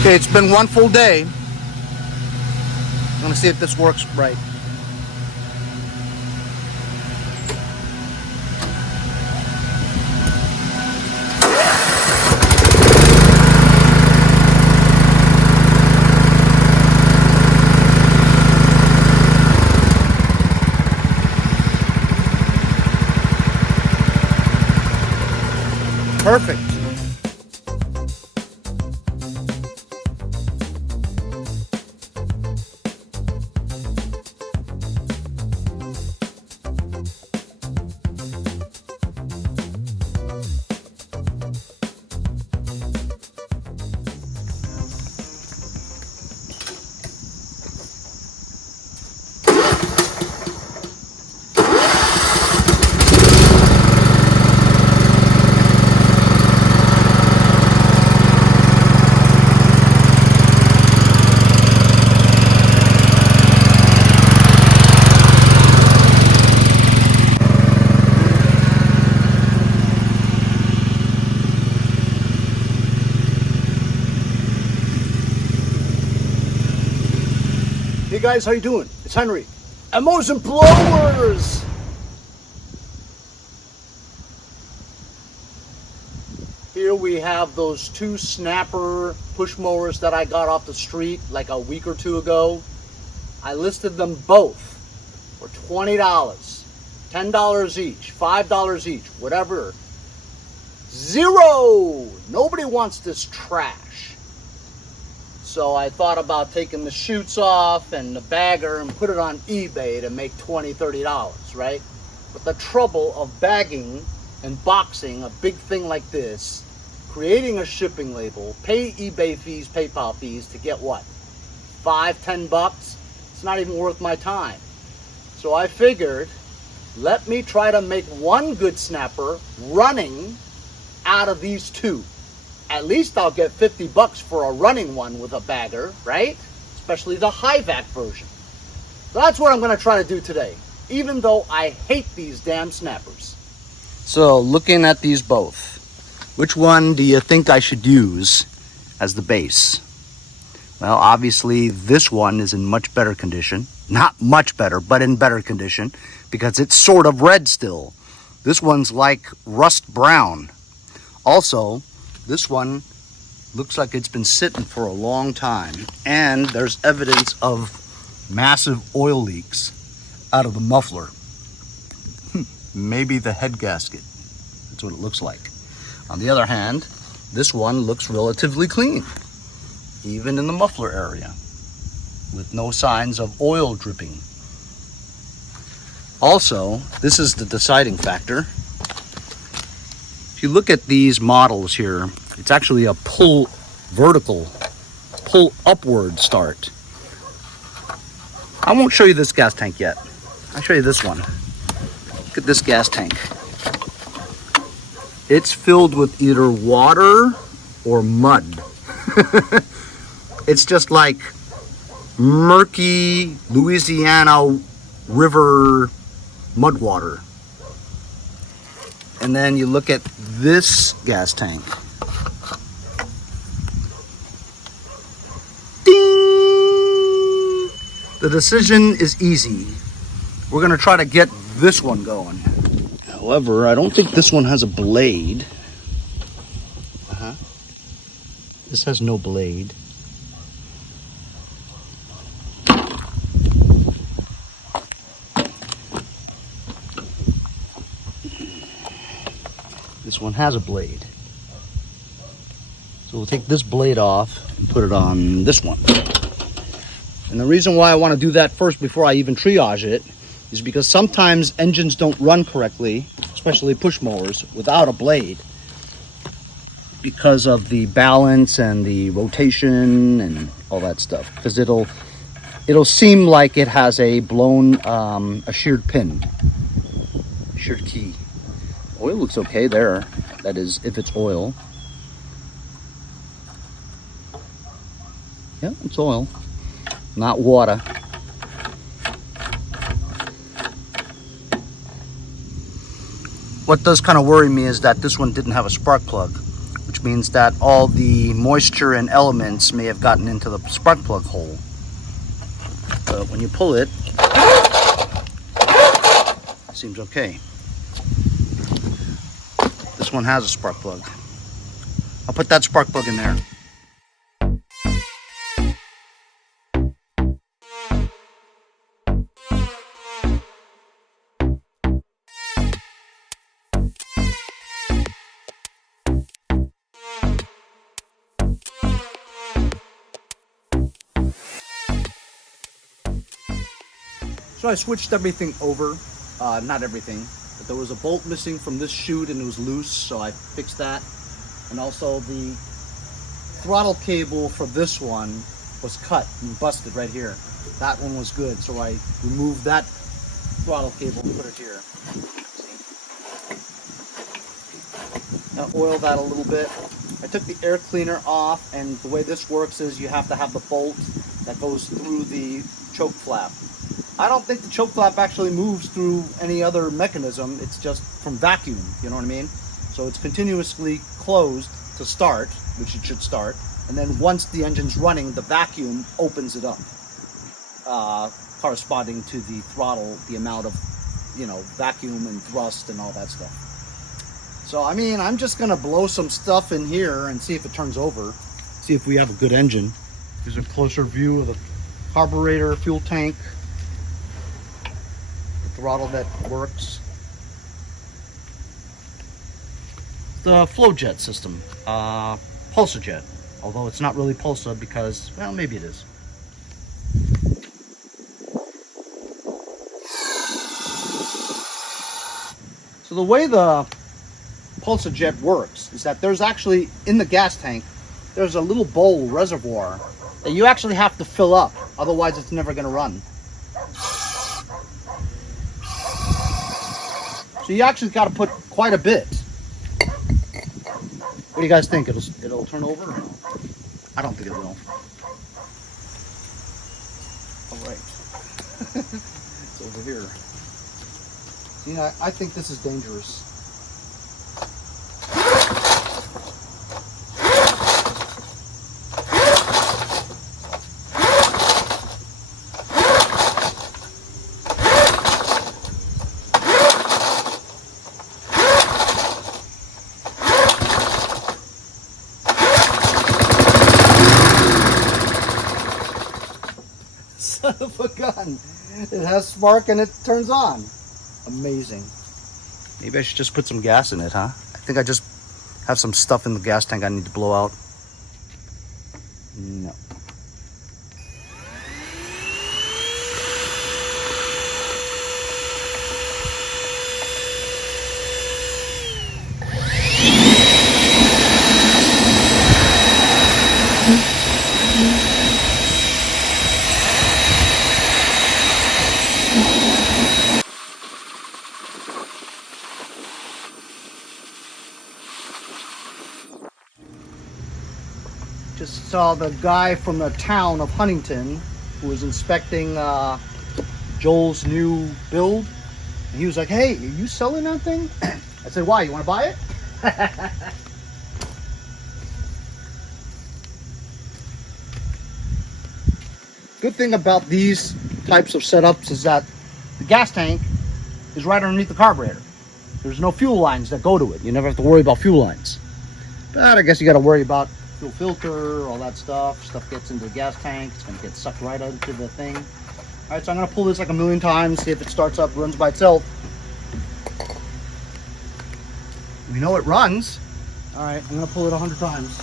Okay, it's been one full day. I'm gonna see if this works right. Perfect. Hey guys, how you doing? It's Henry. And Mowers and Blowers! Here we have those two snapper push mowers that I got off the street like a week or two ago. I listed them both for $20, $10 each, $5 each, whatever. Zero! Nobody wants this trash. So I thought about taking the chutes off and the bagger and put it on eBay to make $20, $30, right? But the trouble of bagging and boxing a big thing like this, creating a shipping label, pay eBay fees, PayPal fees to get what? $5, $10? It's not even worth my time. So I figured, let me try to make one good snapper running out of these two. At least I'll get $50 for a running one with a bagger, right? Especially the Hi-Vac version. So that's what I'm going to try to do today, even though I hate these damn snappers. So looking at these both, which one do you think I should use as the base? Well, obviously this one is in much better condition. Not much better, but in better condition because it's sort of red still. This one's like rust brown. Also, this one looks like it's been sitting for a long time, and there's evidence of massive oil leaks out of the muffler. Maybe the head gasket. That's what it looks like. On the other hand, this one looks relatively clean, even in the muffler area, with no signs of oil dripping. Also, this is the deciding factor. If you look at these models here, it's actually a pull vertical, pull upward start. I won't show you this gas tank yet. I'll show you this one. Look at this gas tank. It's filled with either water or mud. It's just like murky Louisiana river mud water. And then you look at this gas tank. Ding! The decision is easy. We're gonna try to get this one going. However, I don't think this one has a blade. This has no blade. This one has a blade. So we'll take this blade off and put it on this one. And the reason why I want to do that first before I even triage it is because sometimes engines don't run correctly, especially push mowers, without a blade because of the balance and the rotation and all that stuff. Because it'll seem like it has a blown, a sheared pin, sheared key. Oil looks okay there. That is, if it's oil. Yeah, it's oil, not water. What does kind of worry me is that this one didn't have a spark plug, which which means that all the moisture and elements may have gotten into the spark plug hole. But when you pull it, it seems okay. This one has a spark plug. I'll put that spark plug in there. So I switched everything over, not everything, but there was a bolt missing from this chute and it was loose, so I fixed that. And also the throttle cable for this one was cut and busted right here. That one was good, so I removed that throttle cable and put it here. Now oil that a little bit. I took the air cleaner off, and the way this works is you have to have the bolt that goes through the choke flap. I don't think the choke flap actually moves through any other mechanism. It's just from vacuum, you know what I mean? So it's continuously closed to start, which it should start. And then once the engine's running, the vacuum opens it up, corresponding to the throttle, the amount of, you know, vacuum and thrust and all that stuff. So, I mean, I'm just gonna blow some stuff in here and see if it turns over. See if we have a good engine. Here's a closer view of the carburetor, fuel tank. Throttle that works. The flow jet system, Pulsar jet, although it's not really Pulsar because, well, maybe it is. So the way the Pulsar jet works is that there's actually, in the gas tank, there's a little bowl reservoir that you actually have to fill up, otherwise it's never going to run. So you actually got to put quite a bit. What do you guys think? It'll turn over? I don't think it will. All right. It's over here. You know, I think this is dangerous. Son of a gun. It has spark and it turns on. Amazing. Maybe I should just put some gas in it, huh? I think I just have some stuff in the gas tank I need to blow out. No. Just saw the guy from the town of Huntington who was inspecting Joel's new build. And he was like, hey, are you selling that thing? I said, why? You want to buy it? Good thing about these types of setups is that the gas tank is right underneath the carburetor. There's no fuel lines that go to it. You never have to worry about fuel lines. But I guess you got to worry about fuel filter, all that stuff. Stuff gets into the gas tank. It's going to get sucked right into the thing. All right, so I'm going to pull this like a million times, see if it starts up, runs by itself. We know it runs. All right, I'm going to pull it 100 times.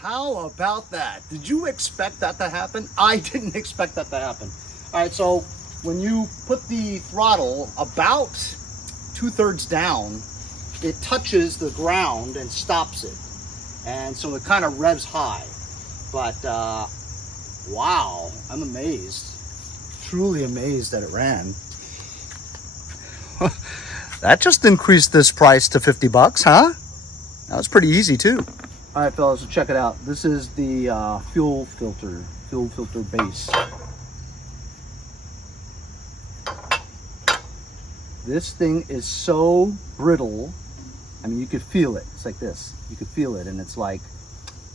how about that? Did you expect that to happen? I didn't expect that to happen. All right, so when you put the throttle about 2/3 down, it touches the ground and stops it. And so it kind of revs high. But wow, I'm amazed. Truly amazed that it ran. That just increased this price to 50 bucks, huh? That was pretty easy too. All right, fellas, so check it out. This is the fuel filter base. This thing is so brittle. I mean, you could feel it. It's like this. You could feel it, and it's like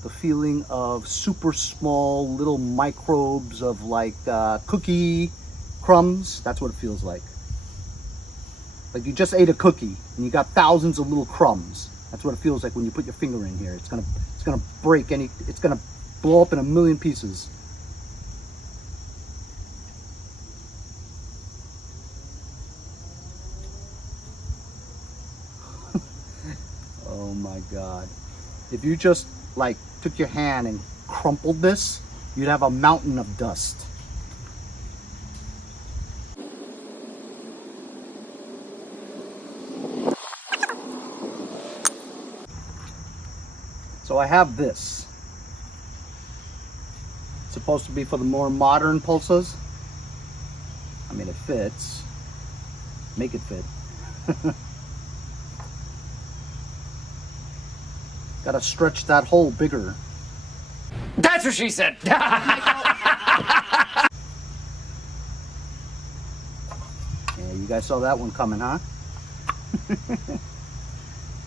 the feeling of super small little microbes of like cookie crumbs. That's what it feels like. Like you just ate a cookie and you got thousands of little crumbs. That's what it feels like when you put your finger in here. It's gonna break it's gonna blow up in a million pieces. Oh my God. If you just like took your hand and crumpled this, you'd have a mountain of dust. So I have this. It's supposed to be for the more modern pulses. I mean, it fits. Make it fit. Gotta stretch that hole bigger. That's what she said. Yeah, you guys saw that one coming, huh?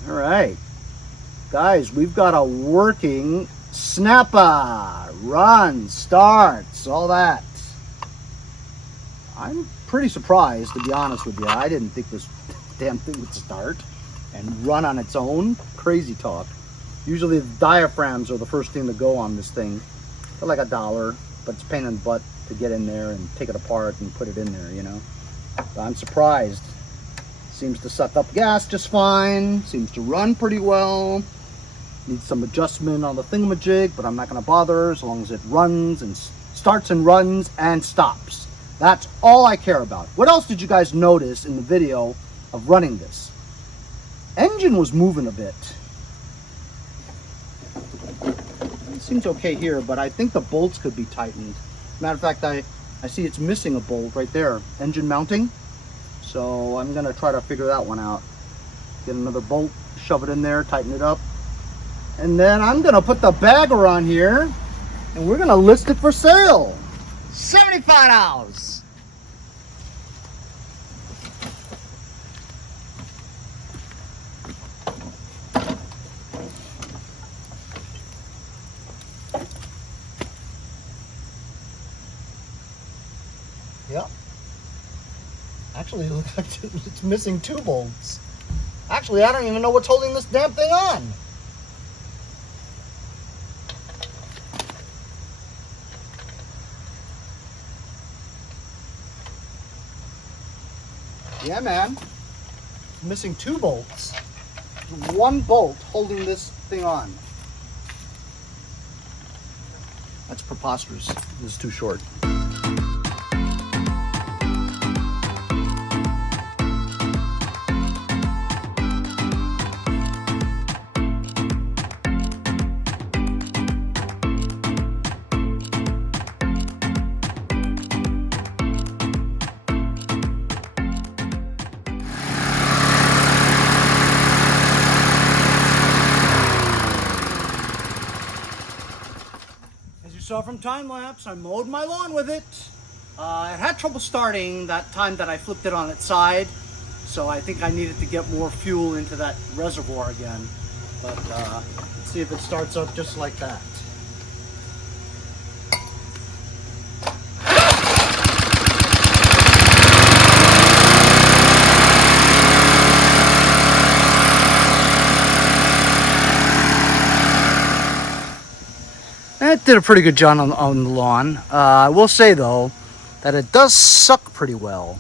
All right. Guys, we've got a working snapper. Run, starts, all that. I'm pretty surprised, to be honest with you. I didn't think this damn thing would start and run on its own. Crazy talk. Usually the diaphragms are the first thing to go on this thing. They're like $1, but it's a pain in the butt to get in there and take it apart and put it in there, you know. But I'm surprised. Seems to suck up gas just fine. Seems to run pretty well. Needs some adjustment on the thingamajig, but I'm not going to bother as long as it runs and starts and runs and stops. That's all I care about. What else did you guys notice in the video of running this? Engine was moving a bit. It seems okay here, but I think the bolts could be tightened. Matter of fact, I see it's missing a bolt right there. Engine mounting. So I'm going to try to figure that one out. Get another bolt, shove it in there, tighten it up. And then I'm gonna put the bagger on here and we're gonna list it for sale. $75. Yep. Actually, it looks like it's missing 2 bolts. Actually, I don't even know what's holding this damn thing on. Yeah, man. It's missing 2 bolts. 1 bolt holding this thing on. That's preposterous. This is too short. Saw from time lapse, I mowed my lawn with it. I had trouble starting that time that I flipped it on its side, so I think I needed to get more fuel into that reservoir again. But let's see if it starts up just like that. It did a pretty good job on the lawn. I will say though that it does suck pretty well.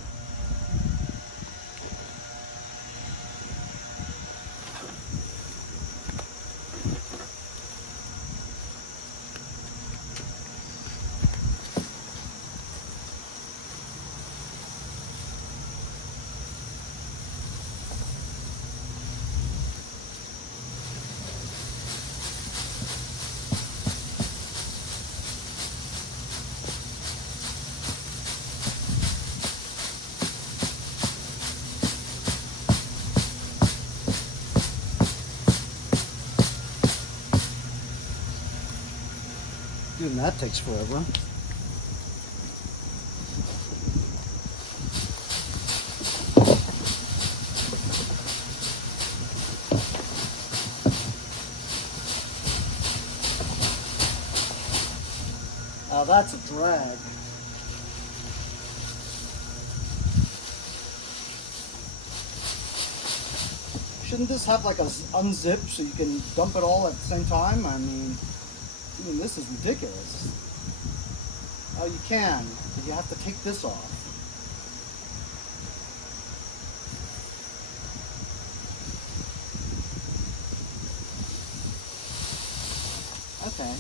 Even that takes forever. Now that's a drag. Shouldn't this have like a unzip so you can dump it all at the same time? I mean, this is ridiculous. Oh, you can, but you have to take this off. Okay.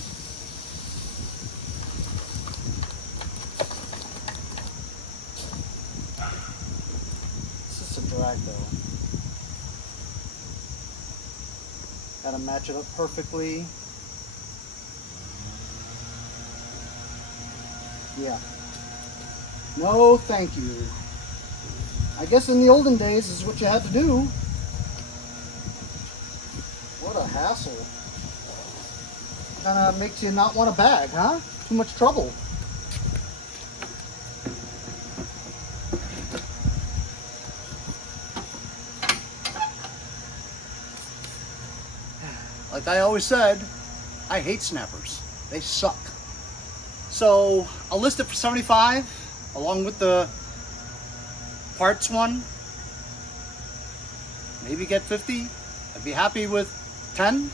This is a drag though. Gotta match it up perfectly. Yeah. No, thank you. I guess in the olden days this is what you had to do. What a hassle. Kinda makes you not want a bag, huh? Too much trouble. Like I always said, I hate snappers. They suck. So I'll list it for $75 along with the parts one. Maybe get 50. I'd be happy with 10.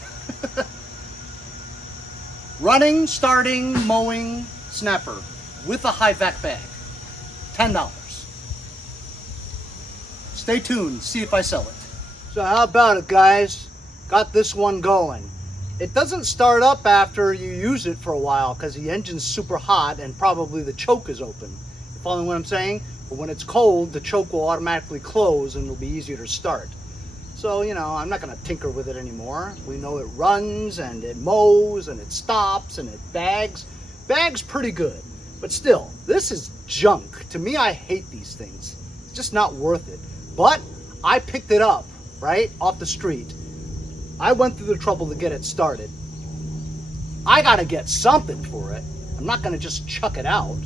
Running, starting, mowing snapper with a Hi-Vac bag. $10. Stay tuned, see if I sell it. So how about it, guys? Got this one going. It doesn't start up after you use it for a while because the engine's super hot and probably the choke is open. You following what I'm saying? But when it's cold, the choke will automatically close and it'll be easier to start. So, I'm not going to tinker with it anymore. We know it runs and it mows and it stops and it bags. Bags pretty good. But still, this is junk. To me, I hate these things. It's just not worth it. But I picked it up, right, off the street. I went through the trouble to get it started. I got to get something for it. I'm not going to just chuck it out.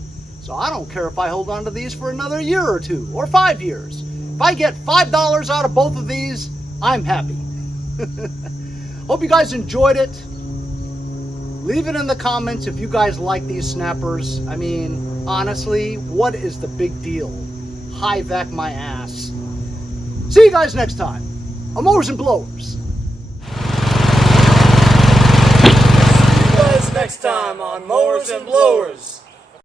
So I don't care if I hold on to these for another year or 2 or 5 years. If I get $5 out of both of these, I'm happy. Hope you guys enjoyed it. Leave it in the comments if you guys like these snappers. I mean, honestly, what is the big deal? Hi-Vac my ass. See you guys next time on Mowers and Blowers. See you guys next time on Mowers and Blowers.